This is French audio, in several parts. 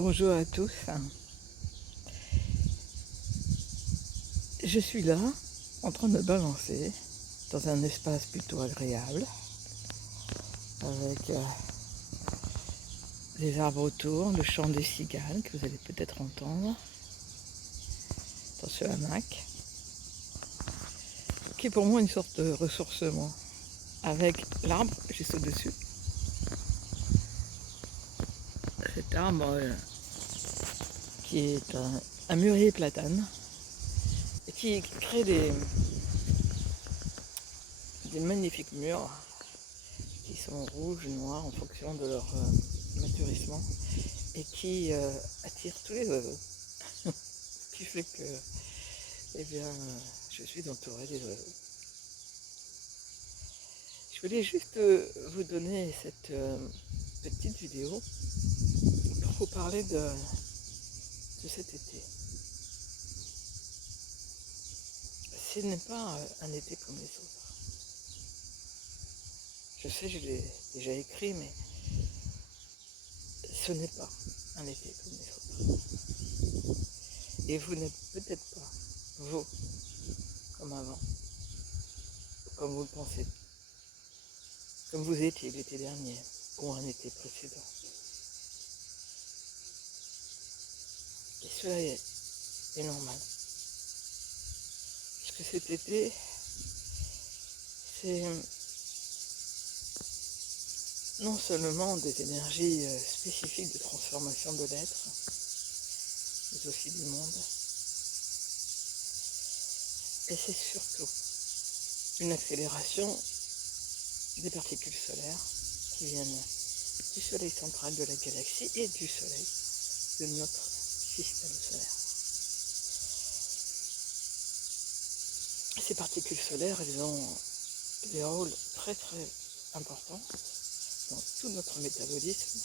Bonjour à tous. Je suis là, en train de me balancer dans un espace plutôt agréable, avec des arbres autour, le chant des cigales que vous allez peut-être entendre dans ce hamac, qui est pour moi une sorte de ressourcement, avec l'arbre juste au-dessus. Cet arbre qui est un mûrier platane, et qui crée des magnifiques mûres qui sont rouges, noirs en fonction de leur maturissement et qui attirent tous les oiseaux. Ce qui fait que je suis entourée des oiseaux. Je voulais juste vous donner cette petite vidéo pour vous parler de cet été. Ce n'est pas un été comme les autres. Je sais, je l'ai déjà écrit, mais ce n'est pas un été comme les autres. Et vous n'êtes peut-être pas, vous, comme avant, comme vous le pensez, comme vous étiez l'été dernier ou un été précédent. Et cela est normal. Parce que cet été, c'est non seulement des énergies spécifiques de transformation de l'être, mais aussi du monde, et c'est surtout une accélération des particules solaires qui viennent du soleil central de la galaxie et du soleil de notre système solaire. Ces particules solaires, elles ont des rôles très très importants dans tout notre métabolisme,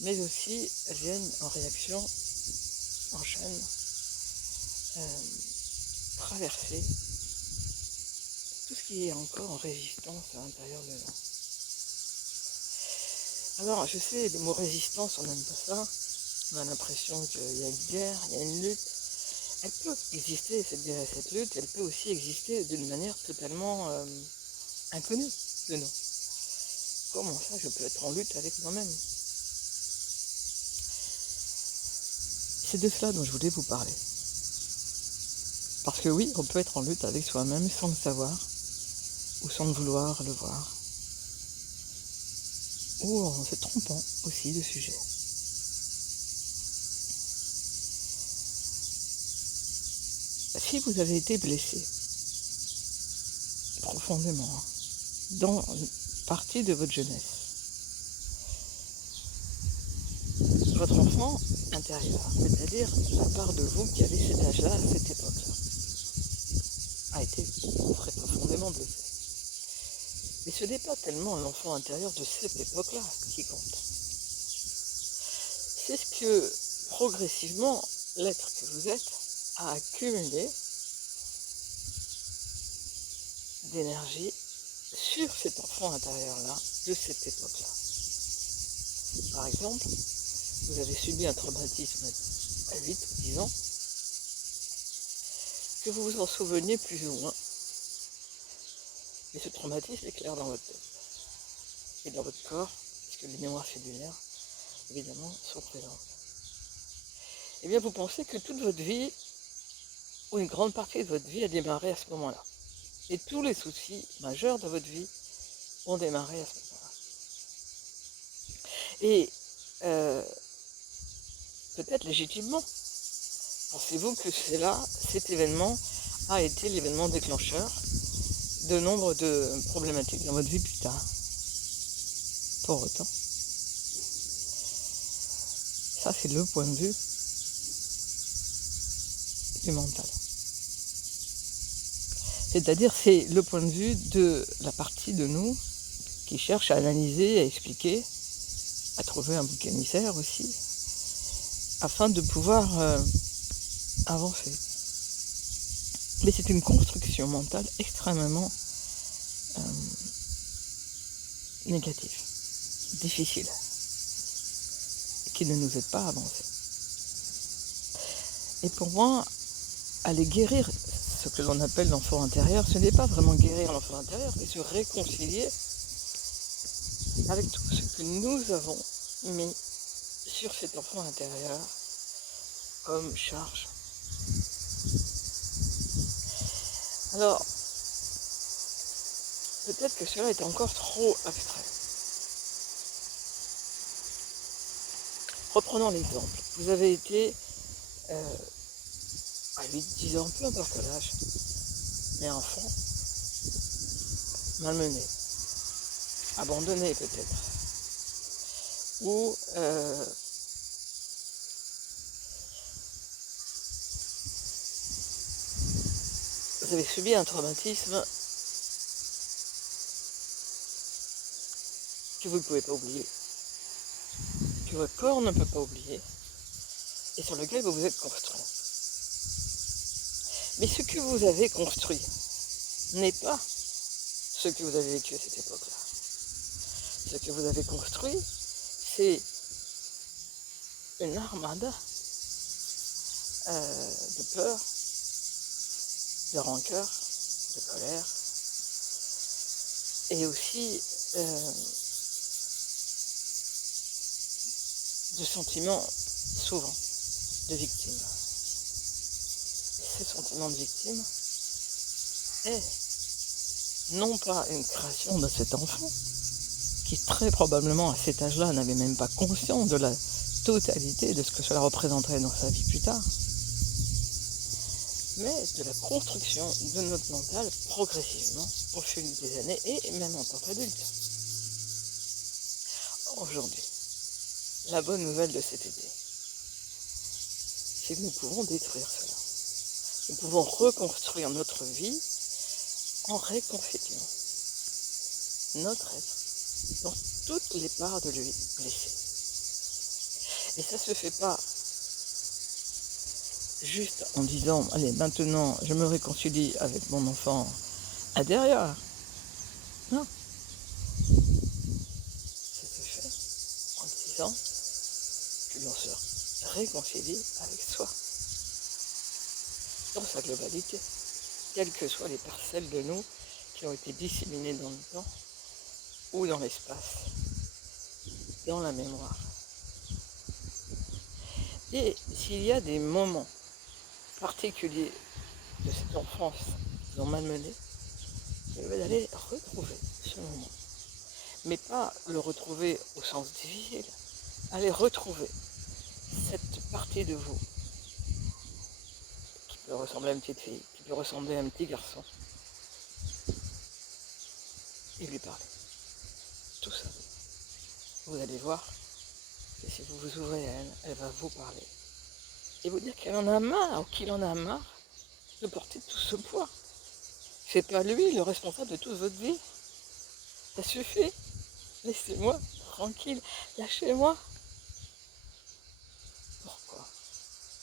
mais aussi elles viennent en réaction en chaîne traverser tout ce qui est encore en résistance à l'intérieur de nous. Alors je sais, le mot résistance, on n'aime pas ça, on a l'impression qu'il y a une guerre, il y a une lutte. Elle peut exister, cette lutte, elle peut aussi exister d'une manière totalement inconnue de nous. Comment ça, je peux être en lutte avec moi-même? C'est de cela dont je voulais vous parler. Parce que oui, on peut être en lutte avec soi-même sans le savoir, ou sans le vouloir le voir, ou en se trompant aussi de sujet. Si vous avez été blessé, profondément, dans une partie de votre jeunesse, votre enfant intérieur, c'est-à-dire la part de vous qui avait cet âge-là, à cette époque-là, a été très profondément blessé. Mais ce n'est pas tellement l'enfant intérieur de cette époque-là qui compte. C'est ce que, progressivement, l'être que vous êtes a accumulé d'énergie sur cet enfant intérieur-là, de cette époque-là. Par exemple, vous avez subi un traumatisme à 8 ou 10 ans, que vous vous en souveniez plus ou moins. Mais ce traumatisme est clair dans votre tête et dans votre corps, puisque les mémoires cellulaires, évidemment, sont présentes. Eh bien, vous pensez que toute votre vie, ou une grande partie de votre vie, a démarré à ce moment-là. Et tous les soucis majeurs de votre vie ont démarré à ce moment-là. Et peut-être légitimement, pensez-vous que cet événement a été l'événement déclencheur de nombre de problématiques dans votre vie plus tard. Pour autant, ça c'est le point de vue du mental. C'est-à-dire c'est le point de vue de la partie de nous qui cherche à analyser, à expliquer, à trouver un bouc émissaire aussi, afin de pouvoir avancer. Mais c'est une construction mentale extrêmement négative, difficile, qui ne nous aident pas à avancer. Et pour moi, aller guérir ce que l'on appelle l'enfant intérieur, ce n'est pas vraiment guérir l'enfant intérieur, mais se réconcilier avec tout ce que nous avons mis sur cet enfant intérieur comme charge. Alors, peut-être que cela est encore trop abstrait. Reprenons l'exemple. Vous avez été à 8-10 ans, peu importe l'âge, mais enfant, malmené, abandonné peut-être, ou vous avez subi un traumatisme que vous ne pouvez pas oublier, que votre corps ne peut pas oublier, et sur lequel vous vous êtes construit. Mais ce que vous avez construit n'est pas ce que vous avez vécu à cette époque-là. Ce que vous avez construit, c'est une armada de peur, de rancœur, de colère, et aussi de sentiments souvent de victime. Et ce sentiment de victime est non pas une création de cet enfant, qui très probablement à cet âge-là n'avait même pas conscience de la totalité de ce que cela représenterait dans sa vie plus tard, mais de la construction de notre mental progressivement au fil des années et même en tant qu'adulte. Aujourd'hui, la bonne nouvelle de cet été, c'est que nous pouvons détruire cela. Nous pouvons reconstruire notre vie en réconciliant notre être dans toutes les parts de lui blessées. Et ça se fait pas juste en disant, allez, maintenant, je me réconcilie avec mon enfant intérieur. Non. Ça se fait en disant que l'on se réconcilie avec soi, dans sa globalité, quelles que soient les parcelles de nous qui ont été disséminées dans le temps ou dans l'espace, dans la mémoire. Et s'il y a des moments particuliers de cette enfance qui ont malmené, je vais aller retrouver ce moment. Mais pas le retrouver au sens difficile, aller retrouver cette partie de vous qui peut ressembler à une petite fille, qui peut ressembler à un petit garçon, et lui parler. Tout ça. Vous allez voir que si vous vous ouvrez à elle, elle va vous parler. Et vous dire qu'elle en a marre, ou qu'il en a marre de porter tout ce poids. C'est pas lui le responsable de toute votre vie. Ça suffit. Laissez-moi tranquille. Lâchez-moi. Pourquoi?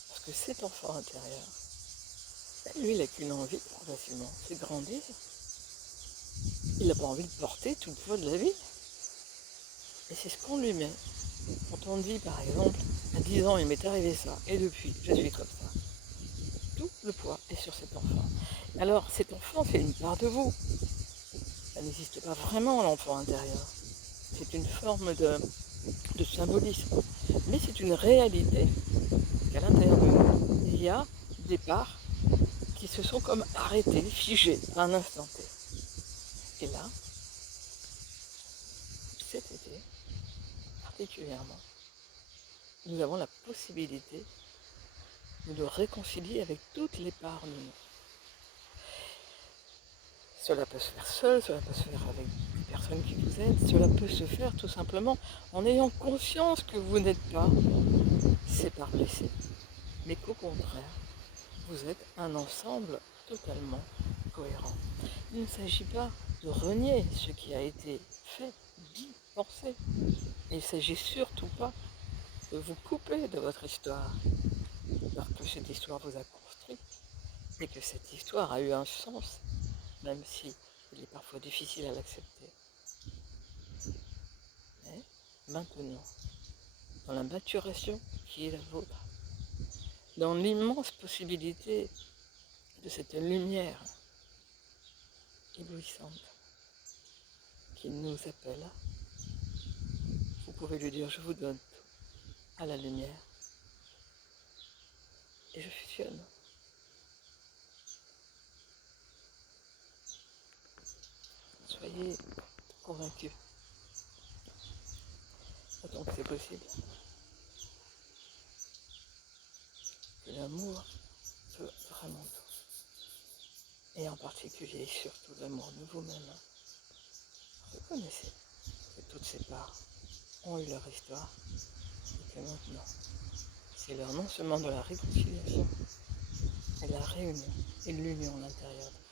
Parce que cet enfant intérieur, lui, il n'a qu'une envie, progressivement, c'est de grandir. Il n'a pas envie de porter tout le poids de la vie. Et c'est ce qu'on lui met. Quand on dit, par exemple, à 10 ans, il m'est arrivé ça, et depuis, je suis comme ça. Tout le poids est sur cet enfant. Alors, cet enfant fait une part de vous. Ça n'existe pas vraiment, l'enfant intérieur. C'est une forme de symbolisme. Mais c'est une réalité qu'à l'intérieur de nous, il y a des parts qui se sont comme arrêtées, figées à un instant T. Et là, cet été, particulièrement, nous avons la possibilité de nous réconcilier avec toutes les parts de nous. Cela peut se faire seul, cela peut se faire avec des personnes qui vous aident, cela peut se faire tout simplement en ayant conscience que vous n'êtes pas ces parts blessées, mais qu'au contraire, vous êtes un ensemble totalement cohérent. Il ne s'agit pas de renier ce qui a été fait, dit, pensé. Il ne s'agit surtout pas de vous couper de votre histoire, parce que cette histoire vous a construit, et que cette histoire a eu un sens, même si il est parfois difficile à l'accepter. Mais maintenant, dans la maturation qui est la vôtre, dans l'immense possibilité de cette lumière éblouissante qui nous appelle. Vous pouvez lui dire, je vous donne tout à la lumière et je fusionne. Soyez convaincus, autant que c'est possible, que l'amour peut vraiment tout. Et en particulier, surtout l'amour de vous-même. Reconnaissez que toutes ces parts ont eu leur histoire et que maintenant, c'est l'heure non seulement de la réconciliation, mais de la réunion et de l'union à l'intérieur de